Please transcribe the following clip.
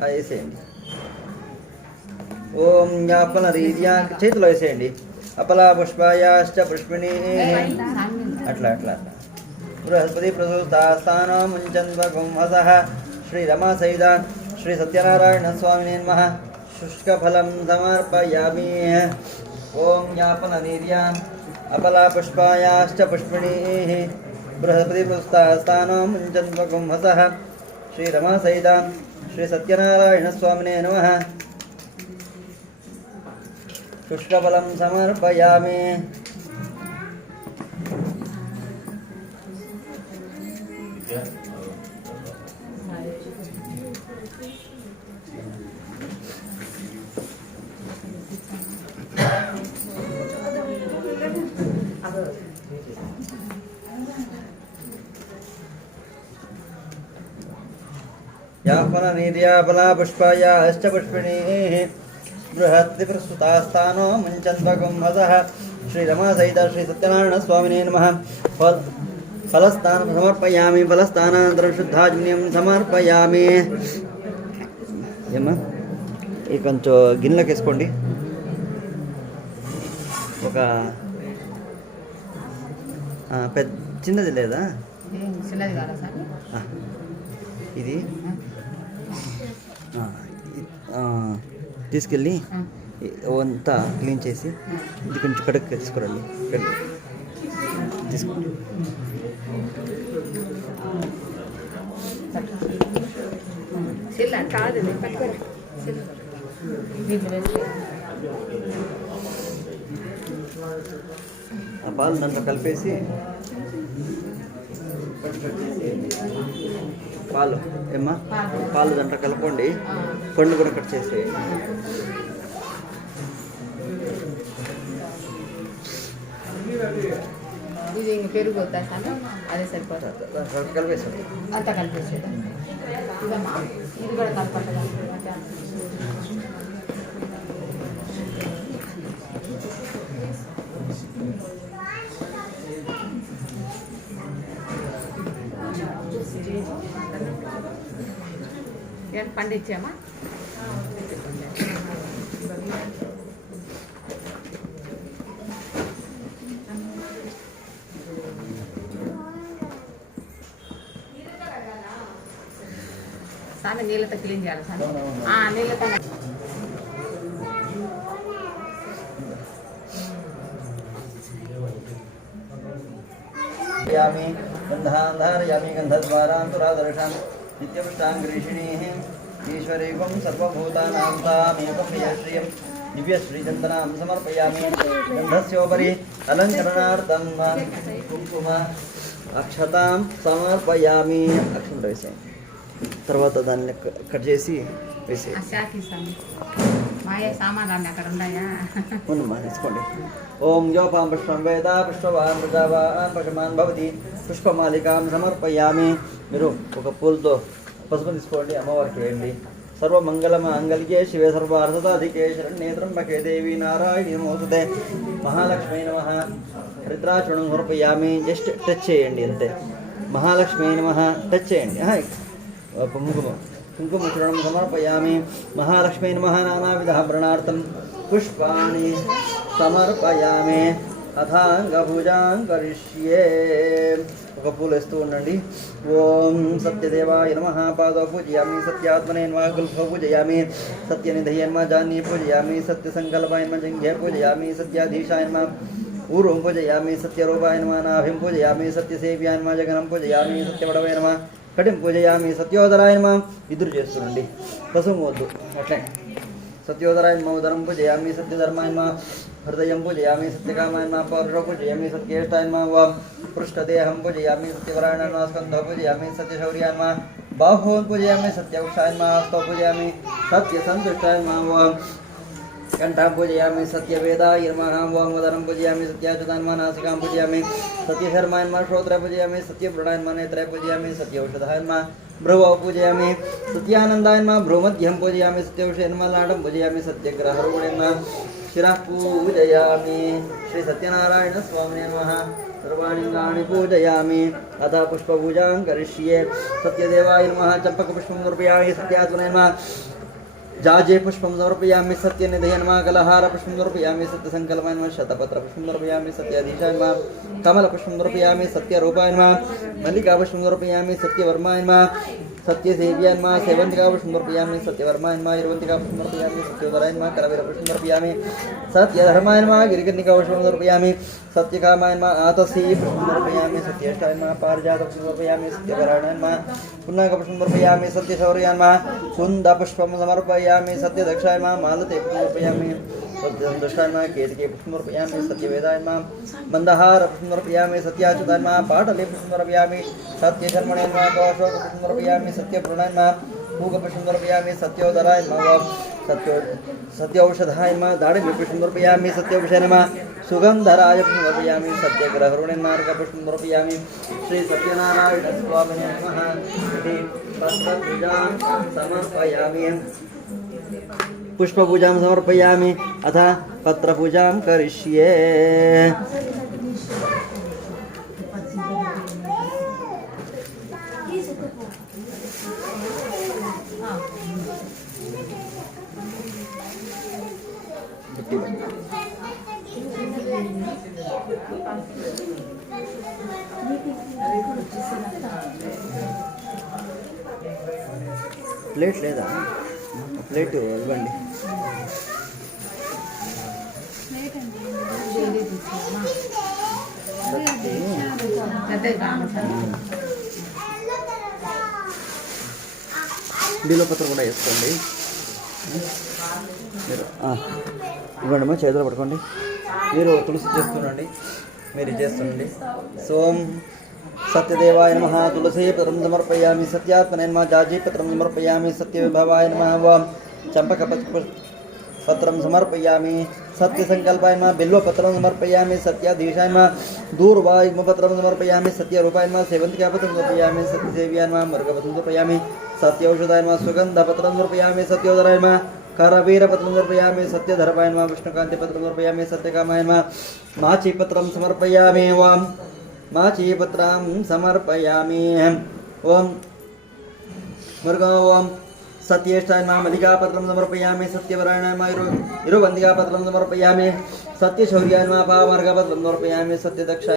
వేసేయండి. ఓం యాపన రీత్యా చేతిలో వేసేయండి. అపలా పుష్పాయాశ్చ పుష్పిణీ అట్లా అట్లా అట్లా. బృహస్పతి ప్రసూతాస్థానం ముంచన్వగుంహసః శ్రీ రమా సహిత శ్రీ సత్యనారాయణ స్వామినే నమః. శుష్కఫలం సమర్పయామి. ఓం యాపన రీత్యా అపలా పుష్పాయాశ్చ పుష్పిణీ బృహస్పతి ప్రసూతాస్థానం ముంచన్వగుంహసః శ్రీ రమా సహిత శ్రీ సత్యనారాయణ స్వామినే నమః. శుష్కఫలం సమర్పయామి. యాపన నిర్యాపలా పుష్పాయాశ్చ పుష్పిణీః బృహత్తి ప్రస్తుతాస్థానో ముంచన్వగుంహసః శ్రీ రమా సహిత శ్రీ సత్యనారాయణ స్వామినే నమః. ఫలస్థానం సమర్పయామి. ఫలస్థానానంతరం శుద్ధాజ్ఞ్యం సమర్పయామి. ఏమా ఈ కొంచెం గిన్నెలకు వేసుకోండి. ఒక పెద్ద చిన్నది లేదా ఇది తీసుకెళ్ళి అంతా క్లీన్ చేసి ఇది కొంచెం కడుక్కు తీసుకురండి. తీసుకోండి. ఆ పాలు దాంట్లో కలిపేసి పాలు ఏమ్మా పాలు దాంట్లో కలపండి. పండు కూడా కట్ చేసేయండి. ఇది పెరుగు వద్దా సార్? అదే సరిపోతుంది. కలిపేసాడు అంతా కలిపేసేదా? ఇదమ్మా ఇది కూడా కలపట్టు. పండించామా? సార్ నీళ్ళతో క్లీన్ చేయాలి సార్. నీళ్ళతో గంధాధారయామి. గంధద్వారాంతురాదర్శం నిత్యపుష్టాం గ్రీషిణీః ఈశ్వరేకం సర్వభూతానాం తామేకం ప్రియశ్రియం దివ్యశ్రీచందనాం సమర్పయామి. గంధస్యోపరి అలంకరణార్థం కుంకుమ అక్షతాం సమర్పయామి. అక్షంత వేసేయండి. తర్వాత దాన్ని కట్ చేసి వేసేయండి. తీసుకోండి. ఓం యోపాం పుష్పం వేద పుష్పవాన్ ప్రజావాన్ పశుమాన్ భవతి పుష్పమాలికాం సమర్పయామి. మీరు ఒక పూలతో పసుపు తీసుకోండి. అమ్మవారికి వేయండి. సర్వమంగళమాంగళ్యే శివే సర్వార్థసాధికే శరణ్యే త్ర్యంబకే దేవి నారాయణి నమోస్తుతే. మహాలక్ష్మీ నమః. హరిద్రాచూర్ణం సమర్పయామి. జస్ట్ టచ్ చేయండి అంతే. మహాలక్ష్మీ నమః. టచ్ చేయండి. కుంకుమచూర్ణం సమర్పయామి. మహాలక్ష్మీ నమః. నానావిధాభరణార్థం పుష్పాణి సమర్పయామి. అథాంగభుజాం కరిష్యే. ఒక పూలు వేస్తూ ఉండండి. ఓం సత్యదేవాయ నమః. పాదౌ పూజయామి. సత్యాత్మనే నమః. గుల్ఫౌ పూజయామి. సత్యనిధయే నమః. జాన్యే పూజయామి. సత్యసంకల్పాయ నమః. జంఘే పూజయామి. సత్యాధీశాయ నమః. ఊర్వం పూజయామి. సత్యరూపాయ నమః. నాభిం పూజయామి. సత్యసేవ్యాయ నమః. జగనం పూజయామి. సత్యవడవే నమః. కటిం పూజయామి. సత్యోదరాయ నమః. ఇద్దరు చేస్తుండండి. పసుపు వద్దు అట్లే. సత్యోదరాయ నమః. ఉదరం పూజయామి. సత్యధర్మాయ నమః. హృదయం పూజయామి. సత్యకామాయ నమః. పౌరుషం పూజయామి. సత్యేష్టాయ నమః. పృష్ఠదేహం పూజయామి. సత్యవరాయణ నమః. స్కంధం పూజయామి. సత్యశౌర్యాయ నమః. బాహూన్ పూజయామి. సత్యవక్షాయ నమః. హస్తౌ పూజయామి. సత్యసంతుష్టాయ నమః. कंठां पूजयामि. सत्यवेदाय नमः. वाङ्मदनं पूजयामि. सत्याच्युताय नमः. नासिकां पूजयामि. सत्यशर्माय नमः. श्रोत्राय पूजयामि. सत्यव्रणाय नमः. नेत्राय पूजयामि. सत्यौषधाय नमः. भ्रुवौ पूजयामि. सत्यानन्दाय नमः. भ्रूमध्यं पूजयामि. सत्यौषधे नमः. लाडं पूजयामि. सत्यग्रहरूपिणे नमः. शिरः पूजयामि. श्री सत्यनारायण स्वामिने नमः. सर्वाणि पूजयामि अथ पुष्पपूजां करिष्ये सत्यदेवाय नमः चम्पकपुष्पं समर्पयामि सत्यात्मने नमः जाजे पुष्पं समर्पयामि सत्यनिधये नमः कलहारपुष्पं समर्पयामि सत्यसङ्कल्पाय नमः शतपत्रपुष्पं समर्पयामि सत्याधीशाय नमः कमलपुष्पं समर्पयामि सत्यरूपाय नमः मल्लिकापुष्पं समर्पयामि सत्यवर्माय नमः सत्यसेव्याय नमः सेवन्तिकापुष्पं समर्पयामि सत्यवर्माय नमः इरुवन्तिकापुष्पं समर्पयामि सत्योदराय नमः करवीरपुष्पं समर्पयामि सत्यधर्माय नमः गिरिकन्निकापुष्पं समर्पयामि सत्यकामाय नमः आतसी पुष्पं समर्पयामि सत्येष्टाय नमः पारिजातपुष्पं समर्पयामि सत्यवराणाय नमः पुन्नाकपुष्पं समर्पयामि सत्यशौर्याय नमः कुन्दपुष्पं समर्पयामि सत्यदक्षाय नमः मालते समर्पयामि सत्यसन्तुष्टाय नमः केतके पुष्पं समर्पयामि सत्यवेदाय नमः मन्दहारपुष्पं समर्पयामि सत्याच्युताय नमः पाटले पुष्पं समर्पयामि सत्यधर्मणे नमः कौशोकपुष्पं समर्पयामि सत्यपूर्णाय नमः पूगपुष्पं समर्पयामि सत्योदराय नमः सत्यौषधाय नमः दाडिम्यपुष्पं समर्पयामि सत्यौषधाय नमः सुगन्धराय पुष्पं समर्पयामि सत्यग्रहरुणे नारकपुष्पं समर्पयामि श्री सत्यनारायण स्वामिने नमः इति पत्रपूजां समर्पयामि पुष्पपूजां समर्पयामि अथ पत्रपूजां करिष्ये ప్లేట్ లేదా ప్లేట్ ఇవ్వండి బిల్వపత్రం కూడా వేసుకోండి మీరు ఇవ్వండి మా చేతులు పట్టుకోండి మీరు తులసి చేస్తుండండి మీరు చేస్తుండండి సోం सत्यदेवाय नमः तुलसी पत्रं समर्पयामि सत्यात्मने नमः जाजी पत्रं समर्पयामि सत्यविभवाय नमः वां चम्पकपत्रं समर्पयामि सत्यसङ्कल्पाय नमः बिल्वपत्रं समर्पयामि सत्याधीशाय नमः दूर्वायुगपत्रं समर्पयामि सत्यरूपाय नमः सेवन्तिकापत्रं समर्पयामि सत्यसेव्याय नमः मृगपत्रं समर्पयामि सत्यौषधाय नमः सुगन्धपत्रं समर्पयामि सत्योदराय नमः करवीरपत्रं समर्पयामि सत्यधर्माय नमः विष्णुकान्तिपत्रं समर्पयामि सत्यकामाय नमः माचीपत्रं समर्पयामि वां माचीपत्रं समर्पयामि ओम मृगो ओम सत्येष्टाय नमः मल्लिकापत्रं समर्पयामि सत्यवराणाय नमः इरुवन्तिकापत्रं समर्पयामि सत्यशौर्याय नमः पावमार्गपत्रं समर्पयामि सत्यदक्षाय